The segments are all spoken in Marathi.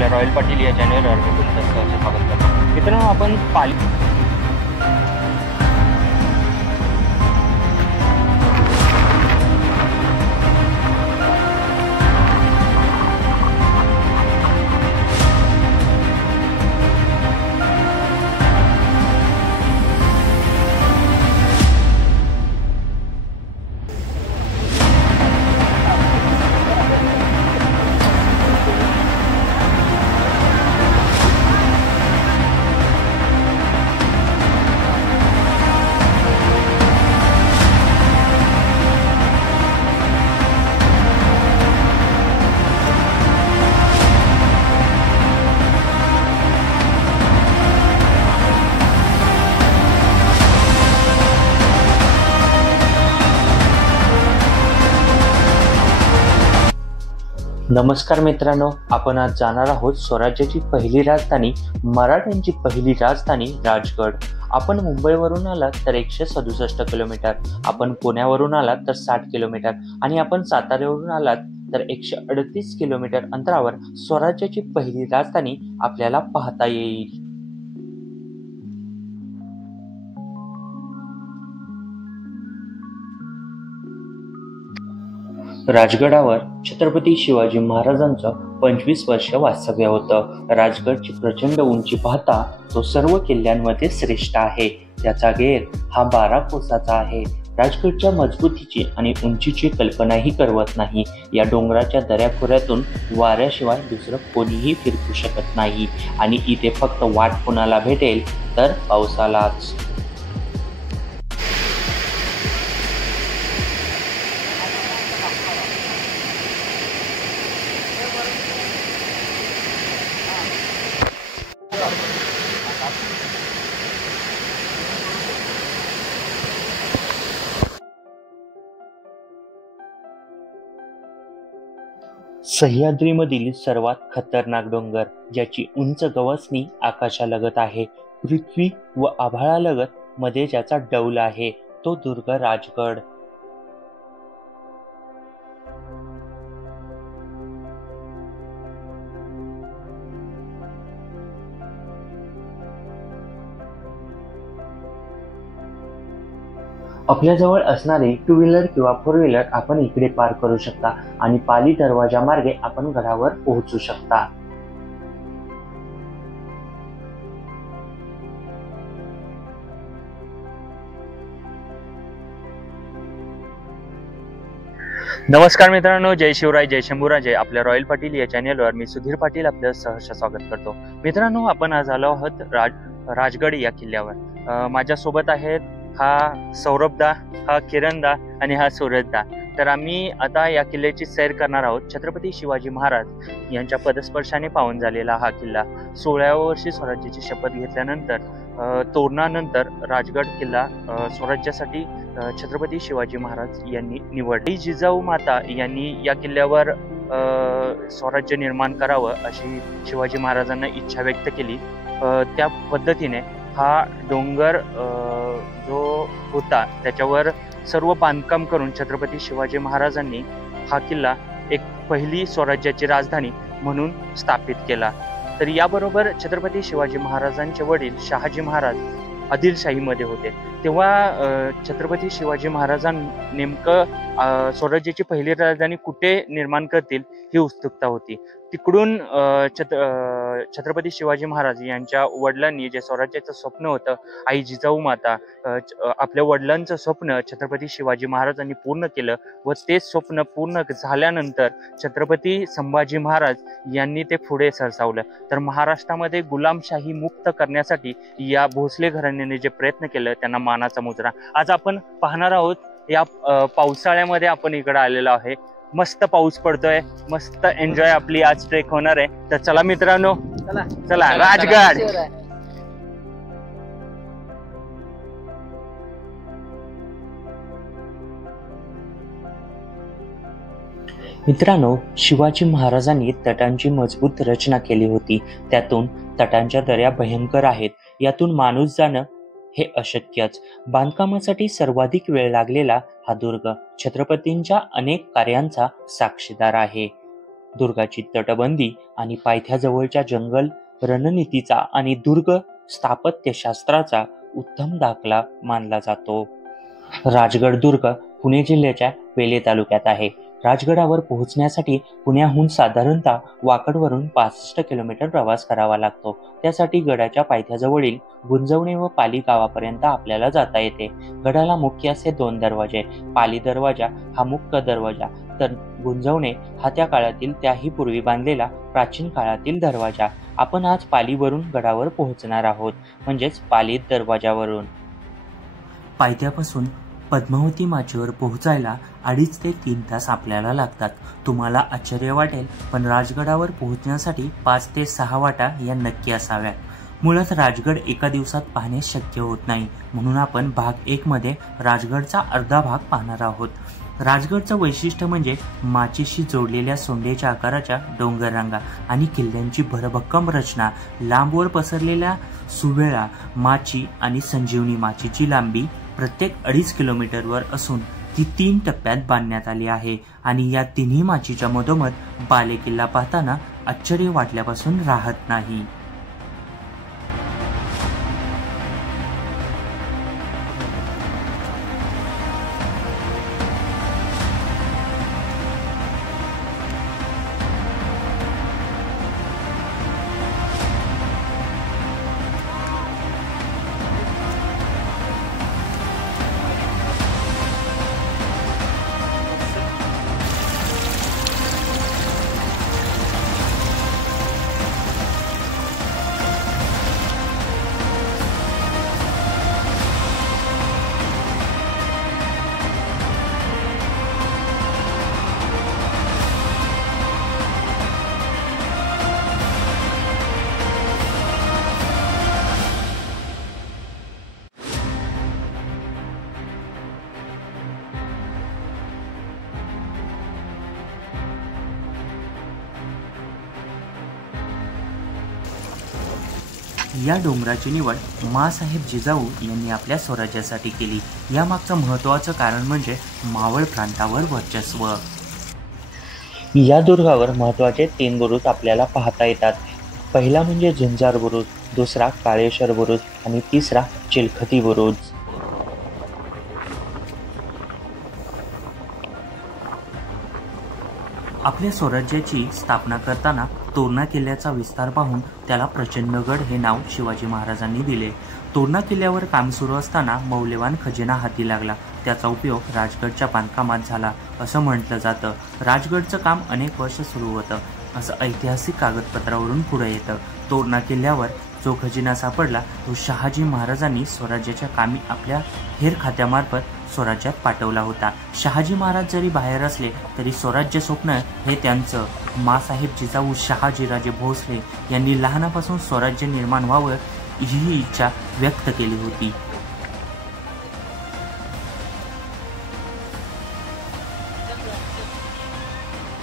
आपल्या रॉयल पाटील या चॅनलवर मी तुमचं सहर्ष स्वागत करतो. मित्रांनो, आपण नमस्कार मित्रांनो, आपण आज जाणार आहोत स्वराज्याची पहिली राजधानी, मराठ्यांची पहिली राजधानी राजगड. आपण मुंबईवरून आलात तर 167 किलोमीटर, आपण पुण्यावरून आलात तर 60 किलोमीटर आणि आपण साताऱ्यावरून आलात तर 138 किलोमीटर अंतरावर स्वराज्याची पहिली राजधानी आपल्याला पाहता येईल. राजगडावर छत्रपती शिवाजी महाराजांचं 25 वर्ष वास्तव्य होतं. राजगडची प्रचंड उंची पाहता तो सर्व किल्ल्यांमध्ये श्रेष्ठ आहे. त्याचा घेर हा 12 कोसाचा आहे. राजगडच्या मजबूतीची आणि उंचीची कल्पनाही करवत नाही. या डोंगराच्या दऱ्याखोऱ्यातून वाऱ्याशिवाय दुसरं कोणीही फिरकू शकत नाही आणि इथे फक्त वाट कोणाला भेटेल तर पावसालाच. सह्याद्रीमधील सर्वात खतरनाक डोंगर, ज्याची उंच गवसणी आकाशालगत आहे, पृथ्वी व आभाळालगत मध्ये ज्याचा डौल आहे, तो दुर्ग राजगड. आपल्याजवळ असणारे 2 व्हीलर किंवा 4 व्हीलर आपण इकडे पार्क करू शकता आणि पाली दरवाजा मार्गे आपण गडावर पोहोचू शकता. नमस्कार मित्रांनो, जय शिवराय, जय शंभूराजे. आपल्या रॉयल पाटील या चॅनेलवर मी सुधीर पाटील आपलं सहर्ष स्वागत करतो. मित्रांनो, आपण आज आलो आहोत राजगड या किल्ल्यावर. माझ्यासोबत आहेत हा सौरभदा, हा किरणदा आणि हा सूरजदा. तर आम्ही आता या किल्ल्याची सैर करणार आहोत. छत्रपती शिवाजी महाराज यांच्या पदस्पर्शाने पावन झालेला हा किल्ला 16व्या वर्षी स्वराज्याची शपथ घेतल्यानंतर तोरणानंतर राजगड किल्ला स्वराज्यासाठी छत्रपती शिवाजी महाराज यांनी निवडली. जिजाऊ माता यांनी या किल्ल्यावर स्वराज्य निर्माण करावं अशी शिवाजी महाराजांना इच्छा व्यक्त केली. त्या पद्धतीने हा डोंगर जो होता त्याच्यावर सर्व बांधकाम करून छत्रपती शिवाजी महाराजांनी हा किल्ला एक पहिली स्वराज्याची राजधानी म्हणून स्थापित केला. तर याबरोबर छत्रपती शिवाजी महाराजांचे वडील शहाजी महाराज आदिलशाहीमध्ये होते. तेव्हा छत्रपती शिवाजी महाराजांना नेमकं स्वराज्याची पहिली राजधानी कुठे निर्माण करतील ही उत्सुकता होती. तिकडून छत्रपती शिवाजी महाराज यांच्या वडिलांनी जे स्वराज्याचं स्वप्न होतं, आई जिजाऊ माता आपल्या वडिलांचं स्वप्न छत्रपती शिवाजी महाराजांनी पूर्ण केलं व ते स्वप्न पूर्ण झाल्यानंतर छत्रपती संभाजी महाराज यांनी ते पुढे सरसावलं. तर महाराष्ट्रामध्ये गुलामशाही मुक्त करण्यासाठी या भोसले घराण्याने जे प्रयत्न केलं त्यांना मानाचा मुजरा. आज आपण पाहणार आहोत. या पावसाळ्यामध्ये आपण इकडे आलेलो आहे. मस्त पाऊस पडतोय, मस्त एन्जॉय आपली आज ट्रेक होणार आहे. तर चला मित्रांनो, चला राजगड. मित्रांनो, शिवाजी महाराजांनी तटांची मजबूत रचना केली होती. त्यातून तटांच्या दऱ्या भयंकर आहेत. यातून माणूस जाणं हे अशक्यच. बांधकामासाठी सर्वाधिक वेळ लागलेला हा दुर्ग छत्रपतींच्या अनेक कार्यांचा साक्षीदार आहे. दुर्गाची तटबंदी आणि पायथ्याजवळच्या जंगल रणनीतीचा आणि दुर्ग स्थापत्यशास्त्राचा उत्तम दाखला मानला जातो. राजगड दुर्ग पुणे जिल्ह्याच्या वेले तालुक्यात आहे. राजगडावर पोहोचण्यासाठी पुण्याहून साधारणतः वाकडवरून 65 किलोमीटर प्रवास करावा लागतो. त्यासाठी गडाच्या पायथ्याजवळील गुंजवणे व पाली गावापर्यंत आपल्याला जाता येते. गडाला मुख्य असे 2 दरवाजे, पाली दरवाजा हा मुख्य दरवाजा, तर गुंजवणे हा त्या काळातील त्याही पूर्वी बांधलेला प्राचीन काळातील दरवाजा. आपण आज पालीवरून गडावर पोहोचणार आहोत, म्हणजेच पाली दरवाजावरून. पायथ्यापासून पद्मावती माचीवर पोहोचायला 2.5 ते 3 तास आपल्याला लागतात. तुम्हाला आश्चर्य वाटेल, पण राजगडावर पोहोचण्यासाठी 5 ते 6 वाटा या नक्की असाव्यात. मुळात राजगड एका दिवसात पाहणे शक्य होत नाही, म्हणून आपण भाग 1 मध्ये राजगडचा अर्धा भाग पाहणार आहोत. राजगडचं वैशिष्ट्य म्हणजे माचीशी जोडलेल्या सोंडेच्या आकाराच्या डोंगररांगा आणि किल्ल्यांची भरभक्कम रचना. लांबवर पसरलेल्या सुवेळा माची आणि संजीवनी माचीची लांबी प्रत्येक 2.5 किलोमीटरवर असून ती 3 टप्प्यात बांधण्यात आली आहे आणि या तिन्ही माचीच्या मधोमध बालेकिल्ला पाहताना आश्चर्य वाटल्यापासून राहत नाही. या डोंगराची निवड माँसाहेब जिजाऊ यांनी आपल्या स्वराज्यासाठी केली. यामागचं महत्त्वाचं कारण म्हणजे मावळ प्रांतावर वर्चस्व. या दुर्गावर महत्त्वाचे 3 बुरुज आपल्याला पाहता येतात. पहिला म्हणजे झुंजार बुरुज, दुसरा काळेश्वर बुरुज आणि तिसरा चिलखती बुरुज. आपल्या स्वराज्याची स्थापना करताना तोरणा किल्ल्याचा विस्तार पाहून त्याला प्रचंडगड हे नाव शिवाजी महाराजांनी दिले. तोरणा किल्ल्यावर काम सुरू असताना मौल्यवान खजिना हाती लागला. त्याचा उपयोग राजगडच्या बांधकामात झाला असं म्हटलं जातं. राजगडचं काम अनेक वर्ष सुरू होतं असं ऐतिहासिक कागदपत्रावरून पुढे येतं. तोरणा किल्ल्यावर जो खजिना सापडला तो शहाजी महाराजांनी स्वराज्याच्या कामी आपल्या हेर खात्यामार्फत स्वराज्यात पाठवला होता. शहाजी महाराज जरी बाहेर असले तरी स्वराज्य स्वप्न हे त्यांचं. माँसाहेब जिजाऊ शहाजीराजे भोसले यांनी लहानापासून स्वराज्य निर्माण व्हावं ही इच्छा व्यक्त केली होती.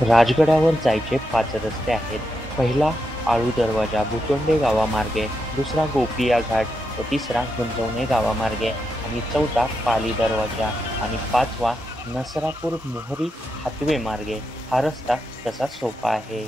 राजगडावर जायचे 5 रस्ते आहेत. पहिला आळू दरवाजा भुतोंडे गावामार्गे, दुसरा गोपिया घाट व तिसरा गुंजवणे गावामार्गे आणि चौथा पाली दरवाजा आणि 5वा नसरापूर मोहरी हातवे मार्गे. हा रस्ता तसा सोपा आहे.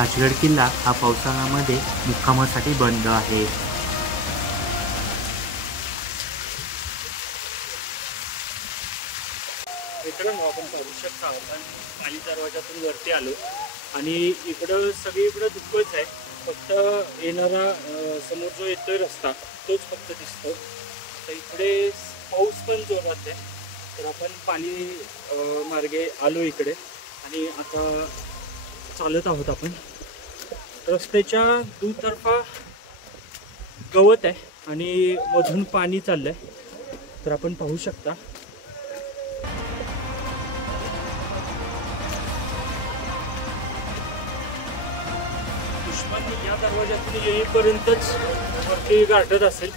राजगड किल्ला हा पावसाळ्यामध्ये मुक्कामासाठी बंद आहे. मित्रांनो, आपण पाहू शकता आपण पाली दरवाजातून वरती आलो आणि इकडं सगळीकडं दुःखच आहे. फक्त येणारा समोर जो येतोय रस्ता तोच फक्त दिसतो. तर इकडे पाऊस पण जोरात आहे. तर आपण पाणी मार्गे आलो इकडे आणि आता चालत आहोत. आपण रस्त्याच्या दुतर्फा गवत आहे आणि मधून पाणी चाललंय. तर आपण पाहू शकता. दुश्मन या दरवाज्यातून येईपर्यंतच वरती गाठत असेल.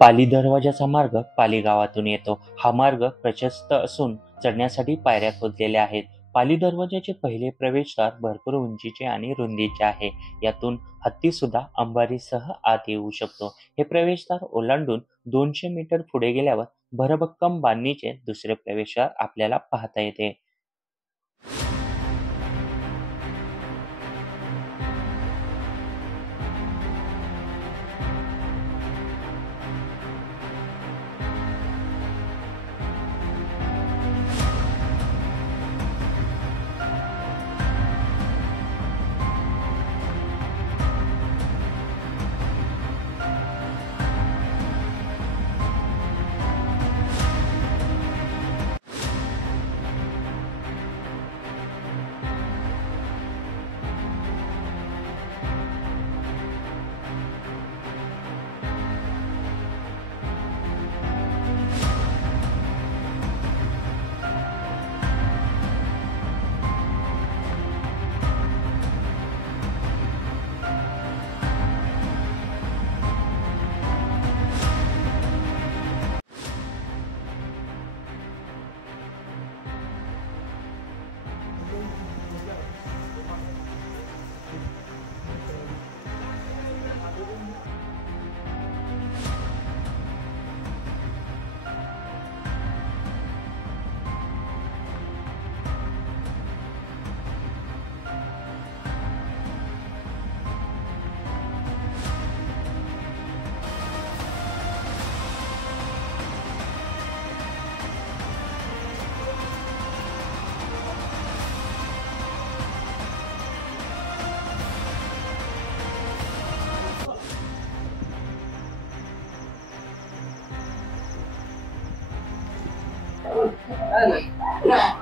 पाली दरवाजाचा मार्ग पाली गावातून येतो. हा मार्ग प्रशस्त असून चढण्यासाठी पायऱ्या खोदलेल्या आहेत. पाली दरवाजाचे पहिले प्रवेशद्वार भरपूर उंचीचे आणि रुंदीचे आहे. यातून हत्ती सुद्धा अंबारीसह आत येऊ शकतो. हे प्रवेशद्वार ओलांडून 200 मीटर पुढे गेल्यावर भरभक्कम बांधणीचे दुसरे प्रवेशद्वार आपल्याला पाहता येते.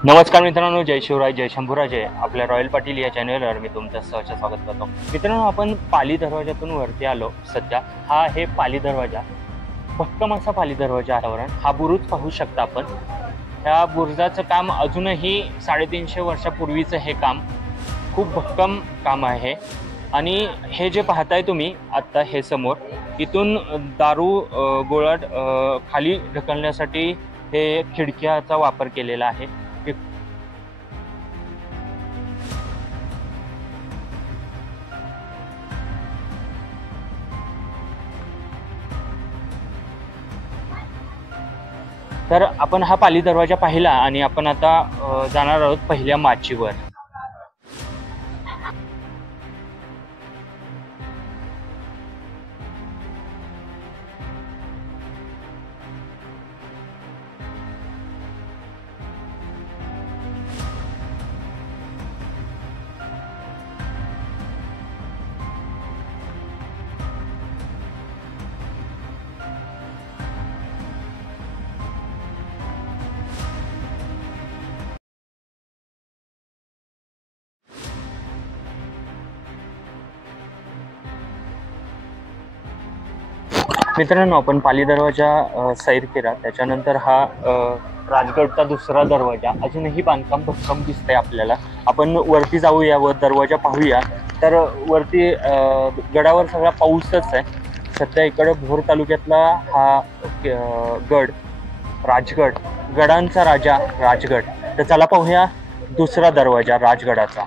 नमस्कार मित्रांनो, जय शिवराय, जय शंभूराजे. आपल्या रॉयल पाटील या चॅनलवर मी तुमचं सहर्ष स्वागत करतो. मित्रांनो, आपण पाली दरवाजातून वरती आलो. सध्या हा आहे पाली दरवाजा. भक्कम असा पाली दरवाजा आहे. हा बुरुज पाहू शकता आपण. ह्या बुरुजाचं काम अजूनही 350 वर्षापूर्वीचं हे काम खूप भक्कम काम आहे. आणि हे जे पाहताय तुम्ही आत्ता हे समोर, इथून दारू गोळा खाली ढकलण्यासाठी हे खिडक्याचा वापर केलेला आहे. तर आपण हा पाली दरवाजा पाहिला आणि आपण आता जाणार आहोत पहिल्या माचीवर. मित्रांनो, आपण पाली दरवाजा सैर केला. त्याच्यानंतर हा राजगडचा दुसरा दरवाजा. अजूनही बांधकाम भक्कम दिसतंय आपल्याला. आपण वरती जाऊया व दरवाजा पाहूया. तर वरती गडावर सगळा पाऊसच आहे सध्या. इकडे भोर तालुक्यातला हा गड राजगड, गडांचा राजा राजगड. तर चला पाहूया दुसरा दरवाजा राजगडाचा.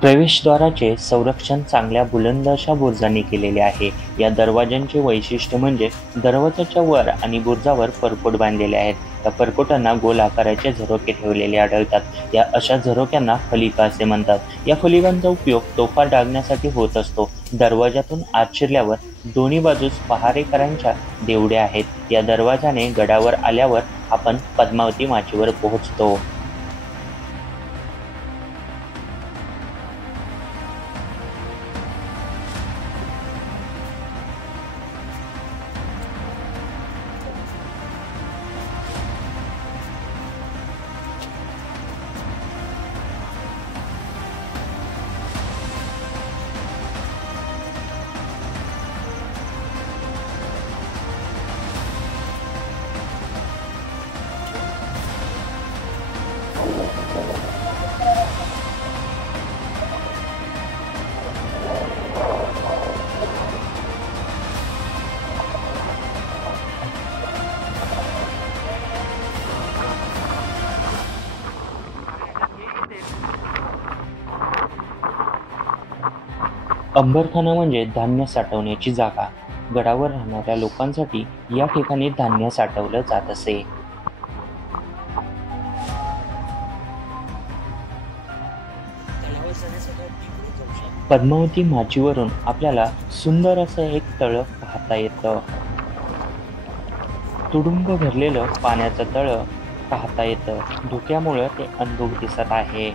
प्रवेशद्वाराचे संरक्षण चांगल्या बुलंद अशा बुरुजांनी केलेले आहे. या दरवाजांचे वैशिष्ट्य म्हणजे दरवाजाच्या वर आणि बुरुजावर परकोट बांधलेले आहेत. या परकोटांना गोल आकाराचे झरोके ठेवलेले आढळतात. या अशा झरोक्यांना फलिका असे म्हणतात. या फलिकांचा उपयोग तोफा डागण्यासाठी होत असतो. दरवाजातून आत शिरल्यावर दोन्ही बाजूस पहारेकऱ्यांच्या देवड्या आहेत. या दरवाजाने गडावर आल्यावर आपण पद्मावती माचीवर पोहोचतो. अंबरखाना म्हणजे धान्य साठवण्याची जागा. गडावर राहणाऱ्या लोकांसाठी या ठिकाणी धान्य साठवलं जात असे. पद्मावती माचीवरून आपल्याला सुंदर असं एक तळ पाहता येतं. तुडुंब भरलेलं पाण्याचं तळ पाहता येतं. धुक्यामुळं ते अंधुक दिसत आहे.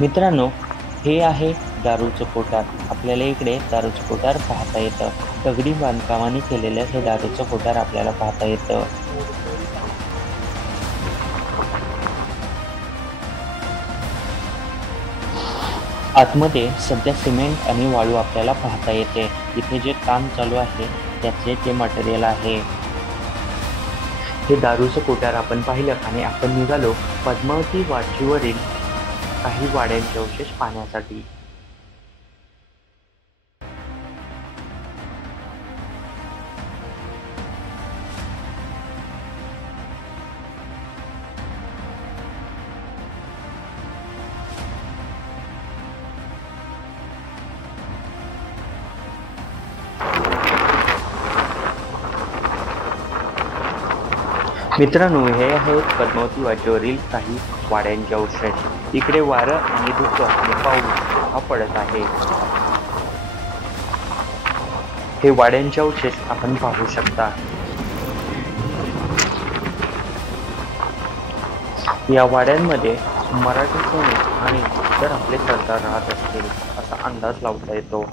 मित्रांनो, हे आहे दारूचं कोठार. आपल्याला इकडे दारूचं कोठार पाहता येतं. दगडी बांधकामाने केलेलं हे दारूचं कोठार आपल्याला पाहता येतं. आतमध्ये सध्या सिमेंट आणि वाळू आपल्याला पाहता येते. इथे जे काम चालू आहे त्याचे ते मटेरियल आहे. हे दारूचं कोठार आपण पाहिलं आणि आपण निघालो पद्मावती वाचीवरील काही वाड्यांचे अवशेष पाहण्यासाठी. मित्रांनो, हे आहेत पद्मावती वाचीवरील काही वाड्यांचे अवशेष. इकडे वारं आणि धुकं आणि पाऊस हा पडत आहे. हे वाड्यांचे अवशेष आपण पाहू शकता. या वाड्यांमध्ये मराठी सैनिक आणि इतर आपले सरदार राहत असतील असा अंदाज लावता येतो.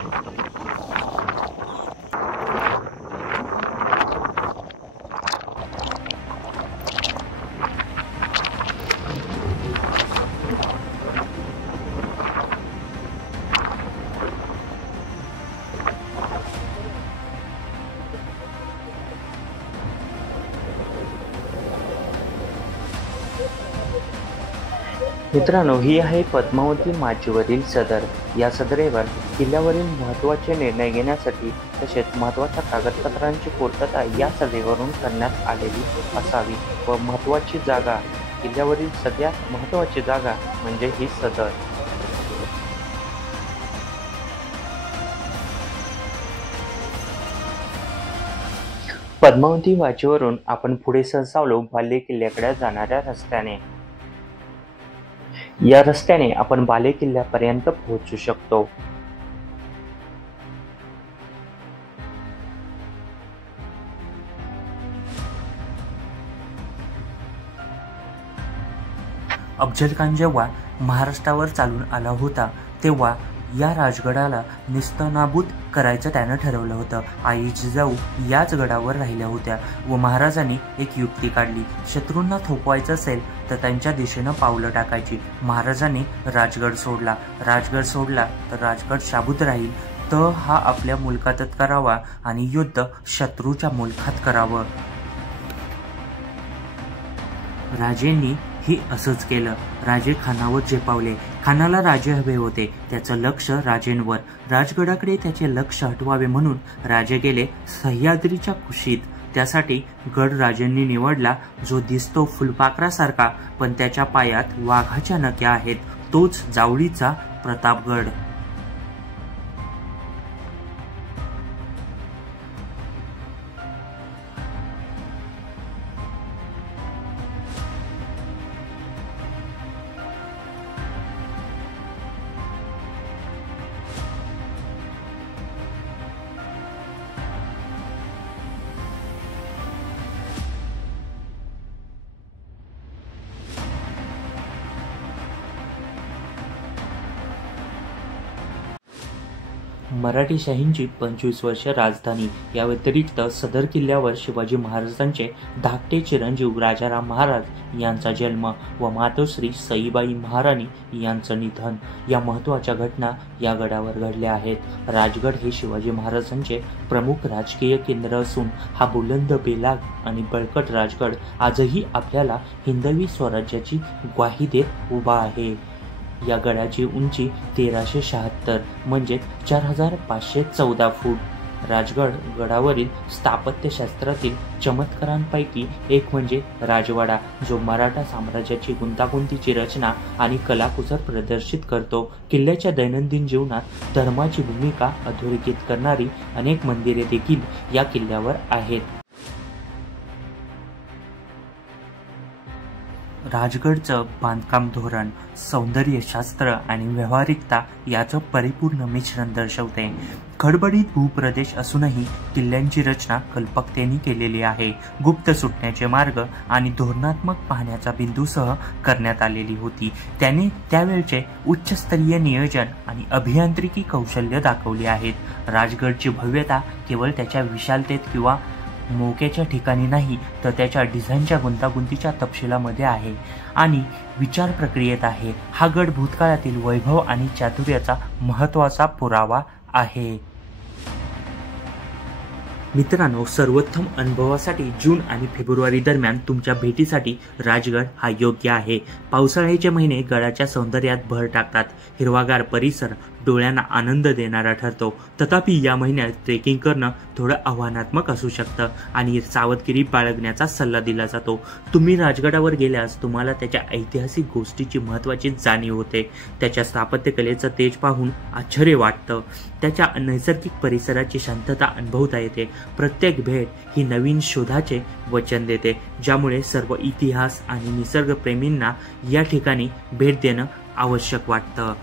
मित्रांनो, ही आहे पद्मावती माचीवरील सदर. या सदरेवर किल्ल्यावरील महत्त्वाचे निर्णय घेण्यासाठी तसेच महत्त्वाच्या कागदपत्रांची पूर्तता या सदरेवरून करण्यात आलेली असावी व महत्त्वाची जागा, किल्ल्यावरील सगळ्यात महत्त्वाची जागा म्हणजे ही सदर. पद्मावती वाचीवरून आपण पुढे सरसावलो बाले किल्ल्याकडे जाणाऱ्या रस्त्याने. या रस्त्याने आपण बाले किल्ल्यापर्यंत पोहोचू शकतो. अफजल खान जेव्हा महाराष्ट्रावर चालून आला होता तेव्हा या राजगडाला नेस्तनाबूत करायचं त्यानं ठरवलं होतं. आई जिजाऊ याच गडावर राहिल्या होत्या व महाराजांनी एक युक्ती काढली. शत्रूंना थोपवायचं असेल तर त्यांच्या दिशेनं पावलं टाकायची. महाराजांनी राजगड सोडला तर राजगड शाबूत राहील, तर हा आपल्या मुलखातच करावा आणि युद्ध शत्रूच्या मुलखात करावं. राजेंनी ही असंच केलं. राजे खानावर झेपावले. खानाला राजे हवे होते. त्याचं लक्ष राजेंवर. राजगडाकडे त्याचे लक्ष हटवावे म्हणून राजे गेले सह्याद्रीच्या कुशीत. त्यासाठी गड राजांनी निवडला जो दिसतो फुलपाखरासारखा, पण त्याच्या पायात वाघाच्या नख्या आहेत. तोच जावळीचा प्रतापगड. मराठीशाहींची 25 वर्ष राजधानी. या व्यतिरिक्त सदर किल्ल्यावर शिवाजी महाराजांचे धाकटे चिरंजीव राजाराम महाराज यांचा जन्म व मातोश्री सईबाई महाराणी यांचं निधन या महत्त्वाच्या घटना या गडावर घडल्या आहेत. राजगड हे शिवाजी महाराजांचे प्रमुख राजकीय केंद्र असून हा बुलंद, बेलाग आणि बळकट राजगड आजही आपल्याला हिंदवी स्वराज्याची ग्वाही देत उभा आहे. या गडाची उंची 1376 म्हणजे 4514 फूट. राजगड गडावरील स्थापत्यशास्त्रातील चमत्कारांपैकी एक म्हणजे राजवाडा, जो मराठा साम्राज्याची गुंतागुंतीची रचना आणि कलाकुसर प्रदर्शित करतो. किल्ल्याच्या दैनंदिन जीवनात धर्माची भूमिका अधोरेखित करणारी अनेक मंदिरे देखील या किल्ल्यावर आहेत. राजगडचं बांधकाम धोरण, सौंदर्यशास्त्र आणि व्यावहारिकता याचं परिपूर्ण मिश्रण दर्शवते. खडबडीत भूप्रदेश असूनही किल्ल्यांची रचना कल्पकतेने केलेली आहे. गुप्त सुटण्याचे मार्ग आणि धोरणात्मक पाहण्याचा बिंदूसह करण्यात आलेली होती. त्याने त्यावेळचे उच्चस्तरीय नियोजन आणि अभियांत्रिकी कौशल्य दाखवले आहेत. राजगडची भव्यता केवळ त्याच्या विशालतेत किंवा मोक्याच्या ठिकाणी नाही, तर त्याच्या डिझाईनच्या गुंतागुंतीच्या तपशिलामध्ये आहे आणि विचार प्रक्रियेत आहे. हा गड भूतकाळातील वैभव आणि चातुर्याचा महत्त्वाचा पुरावा आहे. मित्रांनो, सर्वोत्तम अनुभवासाठी जून आणि फेब्रुवारी दरम्यान तुमच्या भेटीसाठी राजगड हा योग्य आहे. पावसाळ्याचे महिने गडाच्या सौंदर्यात भर टाकतात. हिरवागार परिसर डोळ्यांना आनंद देणारा ठरतो. तथापि या महिन्यात ट्रेकिंग करणं थोडं आव्हानात्मक असू शकतं आणि सावधगिरी बाळगण्याचा सल्ला दिला जातो. तुम्ही राजगडावर गेल्यास तुम्हाला त्याच्या ऐतिहासिक गोष्टीची महत्त्वाची जाणीव होते. त्याच्या स्थापत्यकलेचं तेज पाहून आश्चर्य वाटतं. त्याच्या नैसर्गिक परिसराची शांतता अनुभवता येते. प्रत्येक भेट ही नवीन शोधाचे वचन देते, ज्यामुळे सर्व इतिहास आणि निसर्गप्रेमींना या ठिकाणी भेट देणं आवश्यक वाटतं.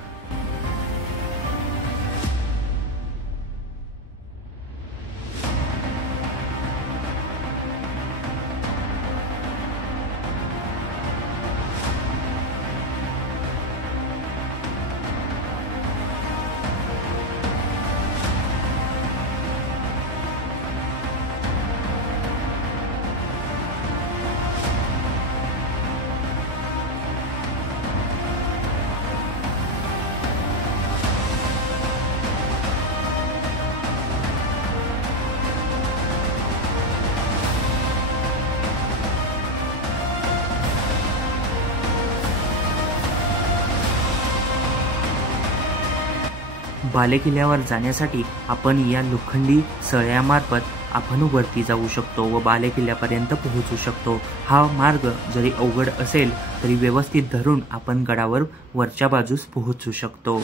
बालेकिल्ल्यावर जाण्यासाठी आपण या लोखंडी सळ्यामार्फत आपण वरती जाऊ शकतो व बालेकिल्ल्यापर्यंत पोहोचू शकतो. हा मार्ग जरी अवघड असेल तरी व्यवस्थित धरून आपण गडावर वरच्या बाजूस पोहोचू शकतो.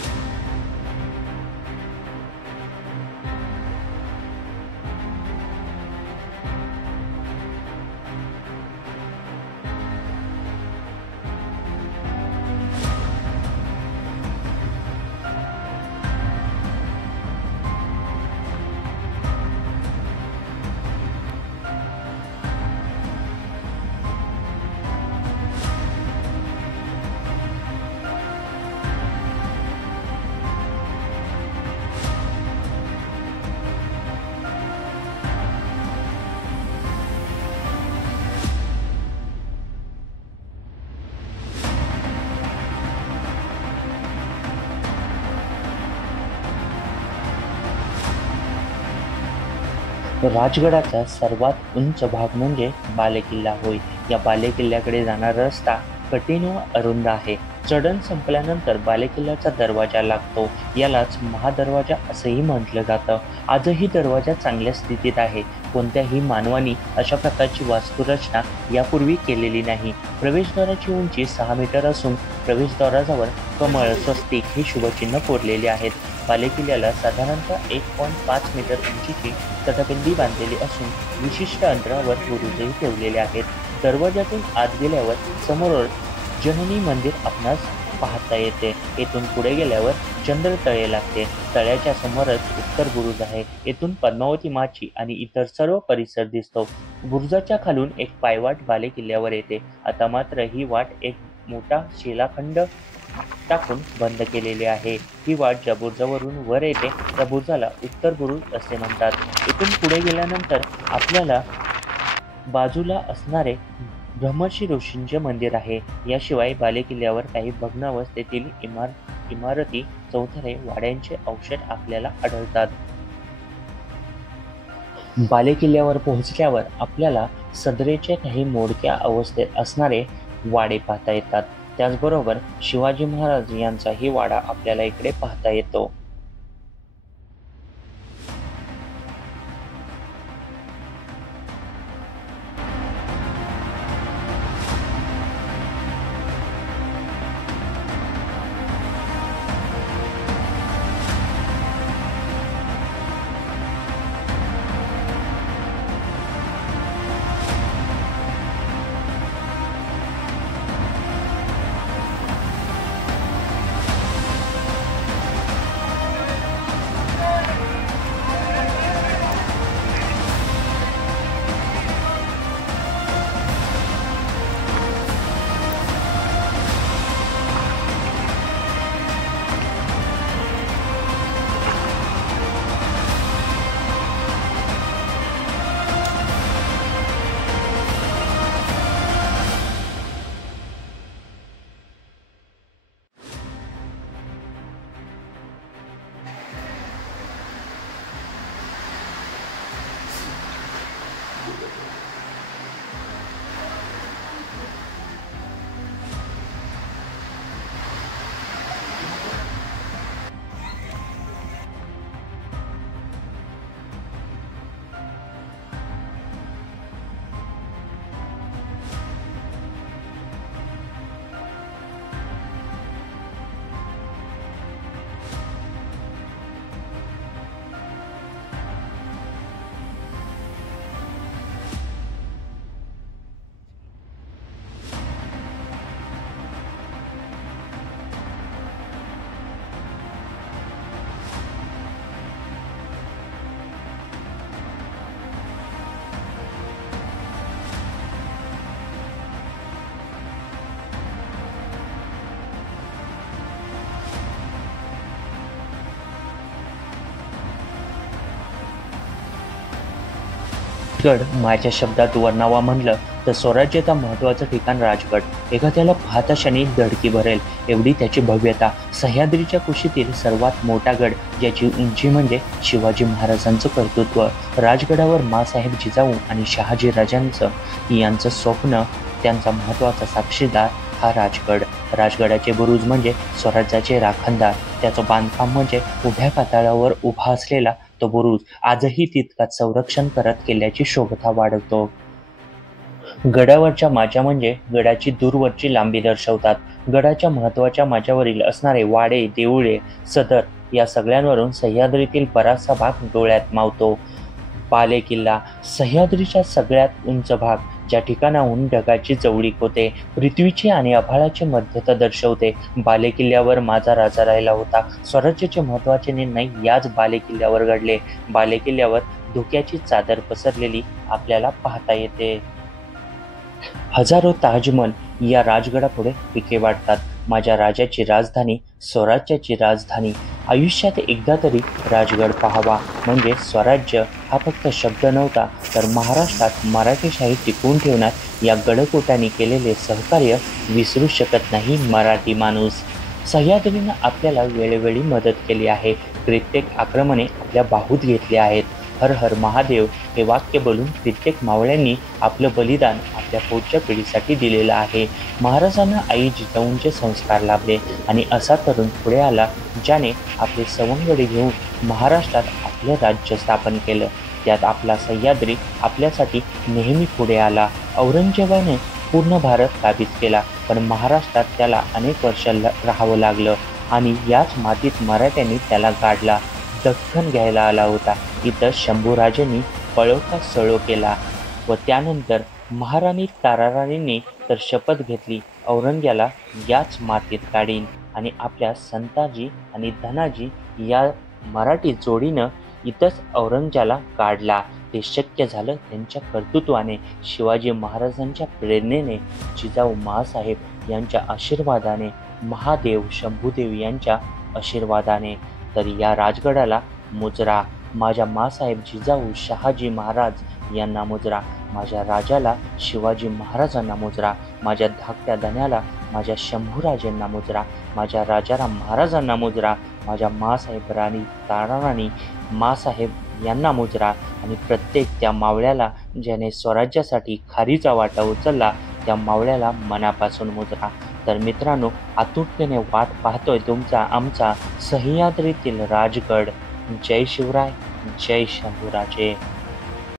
राजगडाचा सर्वात उंच भाग म्हणजे बालेकिल्ला होय. या बालेकिल्ल्याकडे जाणारा रस्ता कठीण व अरुंद आहे. चढण संपल्यानंतर बालेकिल्ल्याचा दरवाजा लागतो. यालाच महादरवाजा असेही म्हटलं जातं. आजही दरवाजा चांगल्या स्थितीत आहे. कोणत्याही मानवानी अशा प्रकारची वास्तुरचना यापूर्वी केलेली नाही. प्रवेशद्वाराची उंची 6 मीटर असून प्रवेशद्वाराजवळ कमळ, स्वस्तिक हे शुभचिन्ह कोरलेले आहेत. बालेकिल्ल्याला साधारणतः 1.5 मीटर उंचीची तटबंदी बांधलेली असून विशिष्ट अंतरावर बुरुजही ठेवलेले आहेत. दरवाजातून आत गेल्यावर समोर जननी मंदिर आपणास पाहता येते. येथून पुढे गेल्यावर चंद्र तळे लागते. तळ्याच्या समोरच उत्तर बुरुज आहे. येथून पद्मावती माची आणि इतर सर्व परिसर दिसतो. बुरुजाच्या खालून एक पायवाट बालेकिल्ल्यावर येते. आता मात्र ही वाट एक मोठा शिलाखंड टाकून बंद केलेली आहे. ही वाट ज्या बुरुजावरून वर येते त्या बुरुजाला उत्तर बुरुज असे म्हणतात. इथून पुढे गेल्यानंतर आपल्याला बाजूला असणारे ब्रह्मर्षी ऋषींचे मंदिर आहे. याशिवाय बालेकिल्ल्यावर काही भग्न अवस्थेतील इमारती, चौथरे, वाड्यांचे अवशेष आपल्याला आढळतात. बालेकिल्ल्यावर पोहोचल्यावर आपल्याला सदरेचे काही मोडक्या अवस्थेत असणारे वाडे पाहता येतात. त्याचबरोबर शिवाजी महाराज यांचाही वाडा आपल्याला इकडे पाहता येतो. गड माझ्या शब्दात वर्णावा म्हणलं तर स्वराज्याचा महत्त्वाचं ठिकाण राजगड. एखाद्याला पाहता क्षणी धडकी भरेल एवढी त्याची भव्यता. सह्याद्रीच्या कुशीतील सर्वात मोठा गड, ज्याची उंची म्हणजे शिवाजी महाराजांचं कर्तृत्व. राजगडावर माँसाहेब जिजाऊ आणि शहाजी राजांचं यांचं स्वप्न, त्यांचा महत्त्वाचा साक्षीदार हा राजगड. राजगडाचे बुरुज म्हणजे स्वराज्याचे राखणदार. त्याचं बांधकाम म्हणजे उभ्या पाताळावर उभा असलेला तो बुरुज आजही तितकाच संरक्षण करत किल्ल्याची शोभता वाढवतो. गडावरच्या माच्या म्हणजे गडाची दूरवरची लांबी दर्शवतात. गडाच्या महत्त्वाच्या माच्यावरील असणारे वाडे, देऊळे, सदर या सगळ्यांवरून सह्याद्रीतील बराचसा भाग डोळ्यात मावतो. बालेकिल्ला सह्याद्रीचा सगळ्यात उंच भाग, ज्या ठिकाणाहून ढगाची जवळीक होते, पृथ्वीची आणि आभाळाची मध्यता दर्शवते. बालेकिल्ल्यावर माझा राजा राहिला होता. स्वराज्याचे महत्त्वाचे निर्णय याच बालेकिल्ल्यावर घडले. बालेकिल्ल्यावर धोक्याची चादर पसरलेली आपल्याला पाहता येते. हजारो ताजमहल या राजगडापुढे पिके वाटतात. माझ्या राजाची राजधानी, स्वराज्याची राजधानी. आयुष्यात एकदा तरी राजगड पाहावा. म्हणजे स्वराज्य हा फक्त शब्द नव्हता, तर महाराष्ट्रात मराठीशाही टिकवून ठेवण्यात या गडकोटांनी केलेले सहकार्य विसरू शकत नाही मराठी माणूस. सह्याद्रीनं आपल्याला वेळोवेळी मदत केली आहे. कित्येक आक्रमणे आपल्या बाहूत घेतली आहेत. हर हर महादेव हे वाक्य बोलून कित्येक मावळ्यांनी आपलं बलिदान आपल्या पुढच्या पिढीसाठी दिलेलं आहे. महाराजांना आई जिजाऊंचे संस्कार लाभले आणि असा तरुण पुढे आला ज्याने आपले सवंगडी घेऊन महाराष्ट्रात आपले राज्य स्थापन केलं. त्यात आपला सह्याद्री आपल्यासाठी नेहमी पुढे आला. औरंगजेबाने पूर्ण भारत काबीज केला, पण महाराष्ट्रात त्याला अनेक वर्ष राहावं लागलं आणि याच मातीत मराठ्यांनी त्याला गाडला. दख्खन घ्यायला आला होता. इथं शंभूराजेंनी पळवटा सळो केला व त्यानंतर महाराणी ताराराणींनी तर शपथ घेतली, औरंग्याला याच मातीत काढीन आणि आपल्या संताजी आणि धनाजी या मराठी जोडीनं इथंच औरंग्याला काढला. ते शक्य झालं त्यांच्या कर्तृत्वाने, शिवाजी महाराजांच्या प्रेरणेने, जिजाऊ माँसाहेब यांच्या आशीर्वादाने, महादेव शंभूदेव यांच्या आशीर्वादाने. तर या राजगडाला मुजरा, माझ्या माँसाहेब जिजाऊ शहाजी महाराज यांना मुजरा, माझ्या राजाला शिवाजी महाराजांना मुजरा, माझ्या धाकट्या धन्याला माझ्या शंभूराजेंना मुजरा, माझ्या राजाराम महाराजांना मुजरा, माझ्या माँसाहेब राणी ताराराणी माँसाहेब यांना मुजरा आणि प्रत्येक त्या मावळ्याला ज्याने स्वराज्यासाठी खारीचा वाटा उचलला त्या मावळ्याला मनापासून मुजरा. तर मित्रांनो, आतुरतेने वाट पाहतोय तुमचा आमचा सह्याद्रीतील राजगड. जय शिवराय, जय शंभूराजे.